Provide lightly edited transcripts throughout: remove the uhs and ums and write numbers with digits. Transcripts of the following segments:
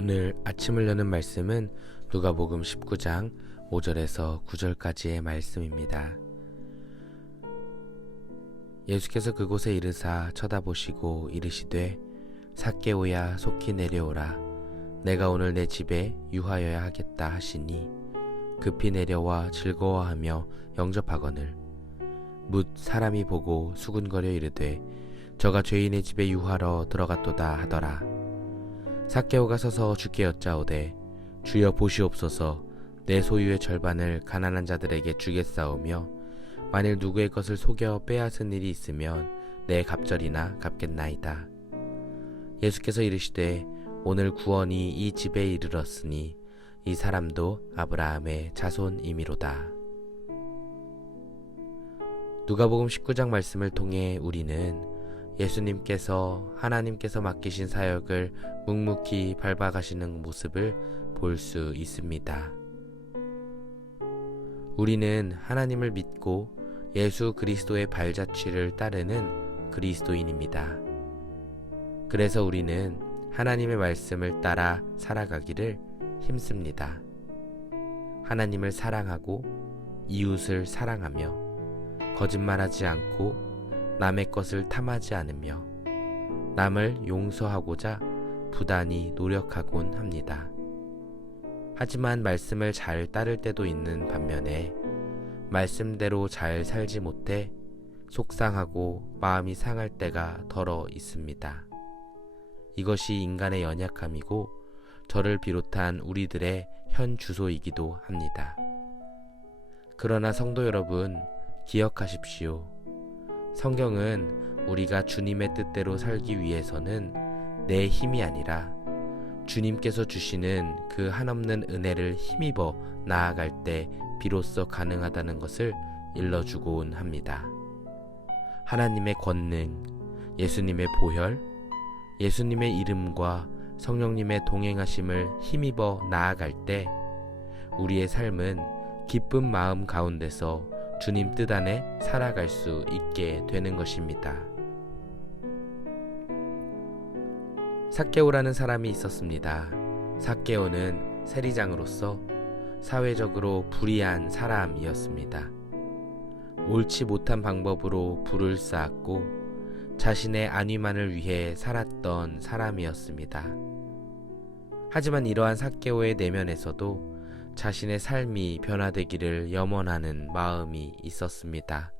오늘 아침을 여는 말씀은 누가복음 19장 5절에서 9절까지의 말씀입니다. 예수께서 그곳에 이르사 쳐다보시고 이르시되 삭개오야 속히 내려오라. 내가 오늘 내 집에 유하여야 하겠다 하시니 급히 내려와 즐거워하며 영접하거늘 뭇 사람이 보고 수군거려 이르되 저가 죄인의 집에 유하러 들어갔도다 하더라. 삭개오가 서서 주께 여짜오되 주여 보시옵소서 내 소유의 절반을 가난한 자들에게 주겠사오며 만일 누구의 것을 속여 빼앗은 일이 있으면 내 갑절이나 갚겠나이다. 예수께서 이르시되 오늘 구원이 이 집에 이르렀으니 이 사람도 아브라함의 자손이미로다. 누가복음 19장 말씀을 통해 우리는 예수님께서 하나님께서 맡기신 사역을 묵묵히 밟아가시는 모습을 볼 수 있습니다. 우리는 하나님을 믿고 예수 그리스도의 발자취를 따르는 그리스도인입니다. 그래서 우리는 하나님의 말씀을 따라 살아가기를 힘씁니다. 하나님을 사랑하고 이웃을 사랑하며 거짓말하지 않고 남의 것을 탐하지 않으며 남을 용서하고자 부단히 노력하곤 합니다. 하지만 말씀을 잘 따를 때도 있는 반면에 말씀대로 잘 살지 못해 속상하고 마음이 상할 때가 덜어 있습니다. 이것이 인간의 연약함이고 저를 비롯한 우리들의 현 주소이기도 합니다. 그러나 성도 여러분, 기억하십시오. 성경은 우리가 주님의 뜻대로 살기 위해서는 내 힘이 아니라 주님께서 주시는 그 한없는 은혜를 힘입어 나아갈 때 비로소 가능하다는 것을 일러주곤 합니다. 하나님의 권능, 예수님의 보혈, 예수님의 이름과 성령님의 동행하심을 힘입어 나아갈 때 우리의 삶은 기쁜 마음 가운데서 주님 뜻 안에 살아갈 수 있게 되는 것입니다. 삭개오라는 사람이 있었습니다. 삭개오는 세리장으로서 사회적으로 불의한 사람이었습니다. 옳지 못한 방법으로 부를 쌓았고 자신의 안위만을 위해 살았던 사람이었습니다. 하지만 이러한 삭개오의 내면에서도 자신의 삶이 변화되기를 염원하는 마음이 있었습니다.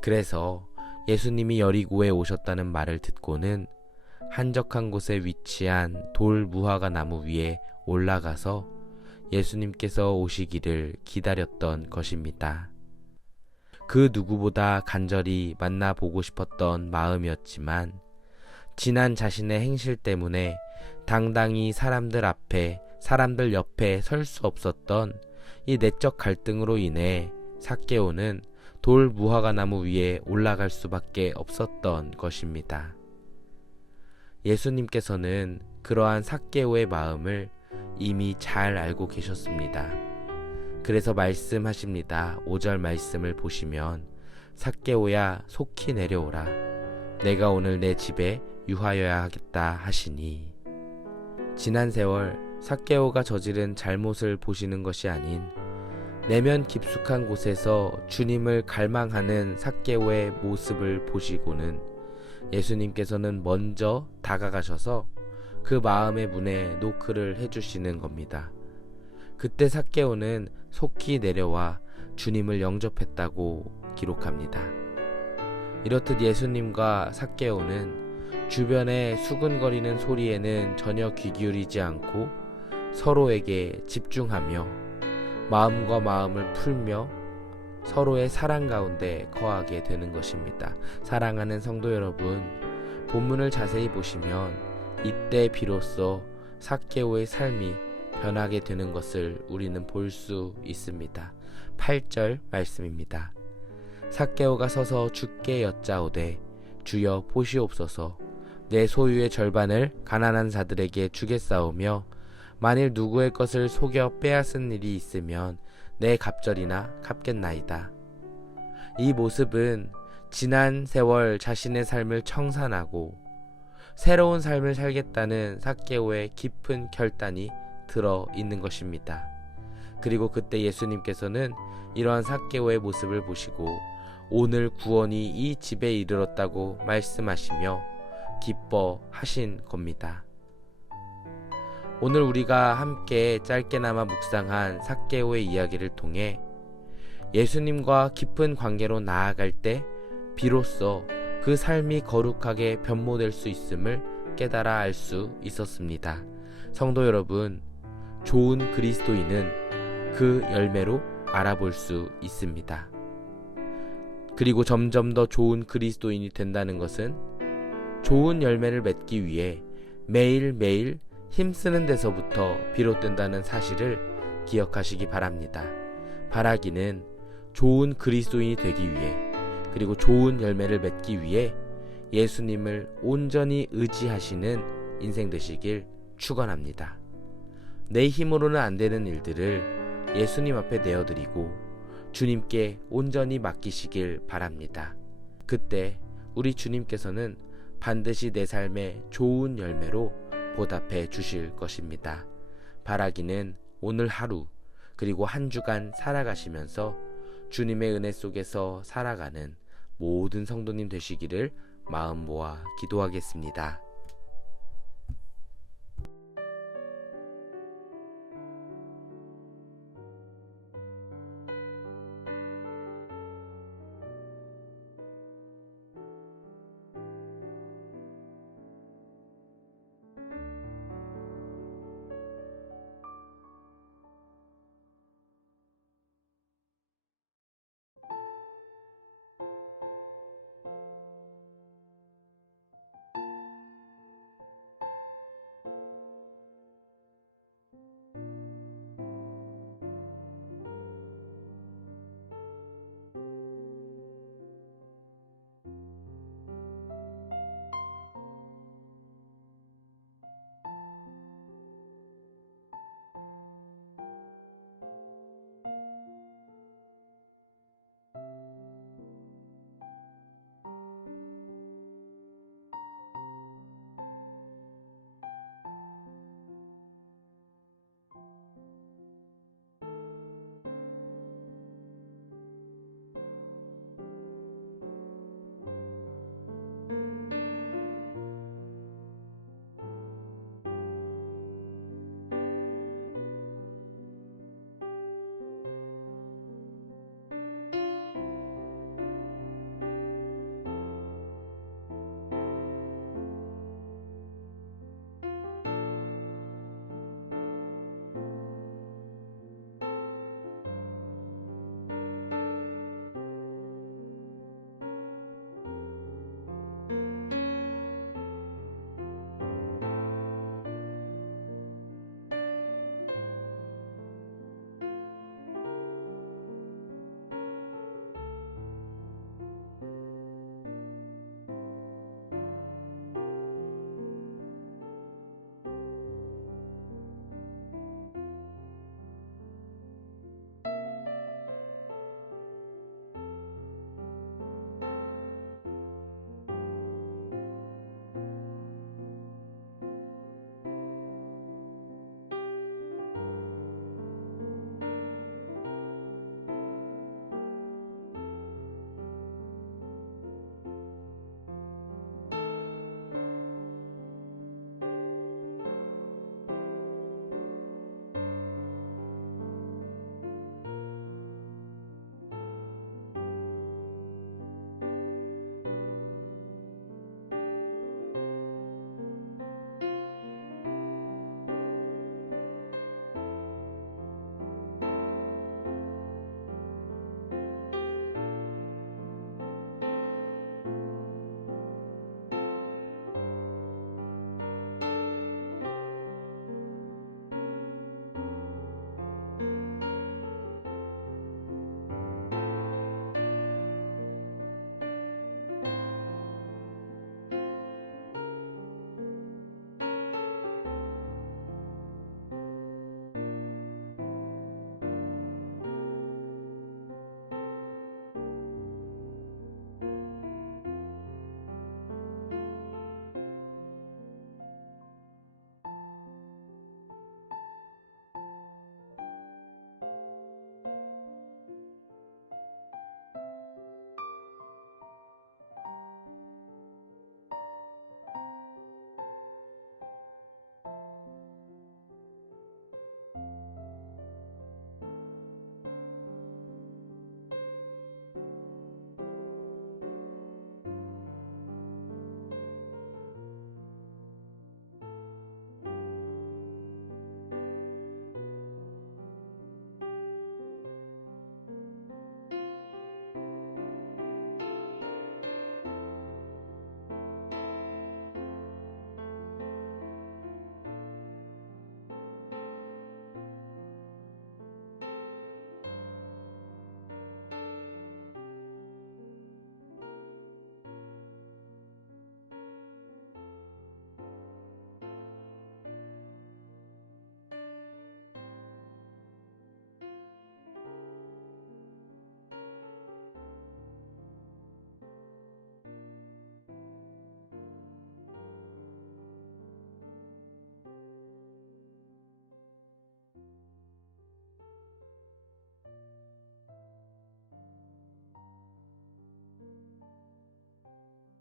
그래서 예수님이 여리고에 오셨다는 말을 듣고는 한적한 곳에 위치한 돌 무화과 나무 위에 올라가서 예수님께서 오시기를 기다렸던 것입니다. 그 누구보다 간절히 만나보고 싶었던 마음이었지만 지난 자신의 행실 때문에 당당히 사람들 옆에 설 수 없었던 이 내적 갈등으로 인해 삭개오는 돌 무화과 나무 위에 올라갈 수밖에 없었던 것입니다. 예수님께서는 그러한 삭개오의 마음을 이미 잘 알고 계셨습니다. 그래서 말씀하십니다. 5절 말씀을 보시면 삭개오야 속히 내려오라. 내가 오늘 내 집에 유하여야 하겠다 하시니 지난 세월 삭개오가 저지른 잘못을 보시는 것이 아닌 내면 깊숙한 곳에서 주님을 갈망하는 삭개오의 모습을 보시고는 예수님께서는 먼저 다가가셔서 그 마음의 문에 노크를 해주시는 겁니다. 그때 삭개오는 속히 내려와 주님을 영접했다고 기록합니다. 이렇듯 예수님과 삭개오는 주변의 수근거리는 소리에는 전혀 귀 기울이지 않고 서로에게 집중하며 마음과 마음을 풀며 서로의 사랑 가운데 거하게 되는 것입니다. 사랑하는 성도 여러분, 본문을 자세히 보시면 이때 비로소 삭개오의 삶이 변하게 되는 것을 우리는 볼 수 있습니다. 8절 말씀입니다. 삭개오가 서서 주께 여짜오되 주여 보시옵소서 내 소유의 절반을 가난한 자들에게 주겠사오며 만일 누구의 것을 속여 빼앗은 일이 있으면 내 갑절이나 갚겠나이다. 이 모습은 지난 세월 자신의 삶을 청산하고 새로운 삶을 살겠다는 삭개오의 깊은 결단이 들어 있는 것입니다. 그리고 그때 예수님께서는 이러한 삭개오의 모습을 보시고 오늘 구원이 이 집에 이르렀다고 말씀하시며 기뻐하신 겁니다. 오늘 우리가 함께 짧게나마 묵상한 삭개오의 이야기를 통해 예수님과 깊은 관계로 나아갈 때 비로소 그 삶이 거룩하게 변모될 수 있음을 깨달아 알 수 있었습니다. 성도 여러분, 좋은 그리스도인은 그 열매로 알아볼 수 있습니다. 그리고 점점 더 좋은 그리스도인이 된다는 것은 좋은 열매를 맺기 위해 매일매일 힘쓰는 데서부터 비롯된다는 사실을 기억하시기 바랍니다. 바라기는 좋은 그리스도인이 되기 위해, 그리고 좋은 열매를 맺기 위해 예수님을 온전히 의지하시는 인생 되시길 축원합니다. 내 힘으로는 안 되는 일들을 예수님 앞에 내어드리고 주님께 온전히 맡기시길 바랍니다. 그때 우리 주님께서는 반드시 내 삶의 좋은 열매로 보답해 주실 것입니다. 바라기는 오늘 하루 그리고 한 주간 살아가시면서 주님의 은혜 속에서 살아가는 모든 성도님 되시기를 마음 모아 기도하겠습니다.